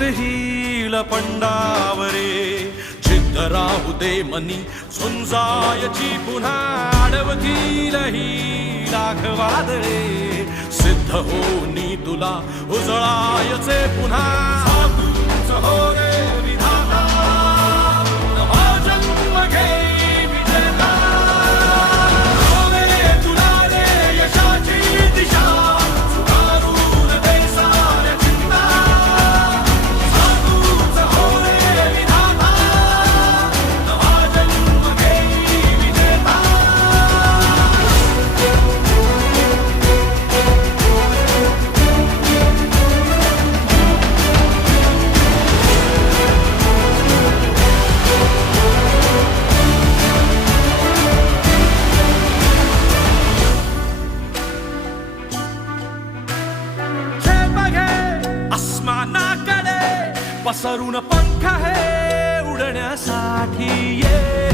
जित हिल पंडावरे जिद्द राहू दे मनी झुंजायची पुन्हा अडवतील ही लाख वादळे सिद्ध होनी तुला उजळायचे पुन्हा तूच हो रे विधाता नवा जन्म घेई विजेता होवे तुला रे यशाची दिशा सुधारून दे साऱ्या चिंता तूच हो रे विधाता नवा जन्म घेई विजेता आसमानाकडे पसरून पंख आहे उडण्यासाठी ये